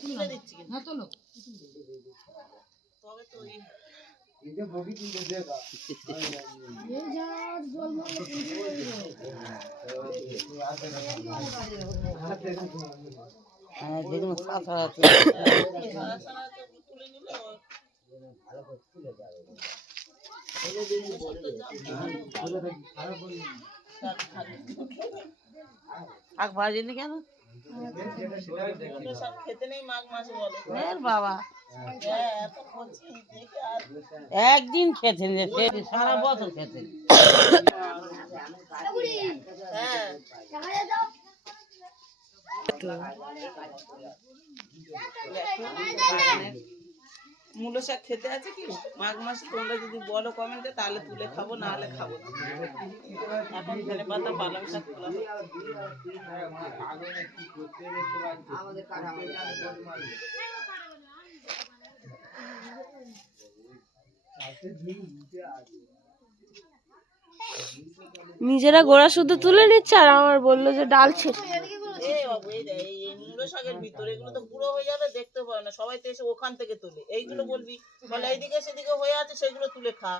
তুলে দিচ্ছি কিন্তু তবে তো দেখুন তুলে নিলে শাক ভাজিনি কেন সব খেতে নেই মাঘ মাসে বলে বাবা এত করছি দেখে আর একদিন খেতেন সারা বছর খেতেন হ্যাঁ মূলো শাক খেতে আছে কি মাঘ মাসে তোমরা যদি বলো কমেন্টে তাহলে তুলে খাবো না হলে খাবো না এখন ধনে পাতা পালং শাক তোলা নিজেরা গোড়া শুদ্ধ তুলে নিচ্ছে আর আমার বললো যে ডাল ছেড়ে মূলো শাকের ভিতরে এগুলো তো পুরো হয়ে যাবে দেখতে পারে না সবাই তো এসে ওখান থেকে তোলে এইগুলো বলবি বলে এইদিকে সেদিকে হয়ে আছে সেগুলো তুলে খা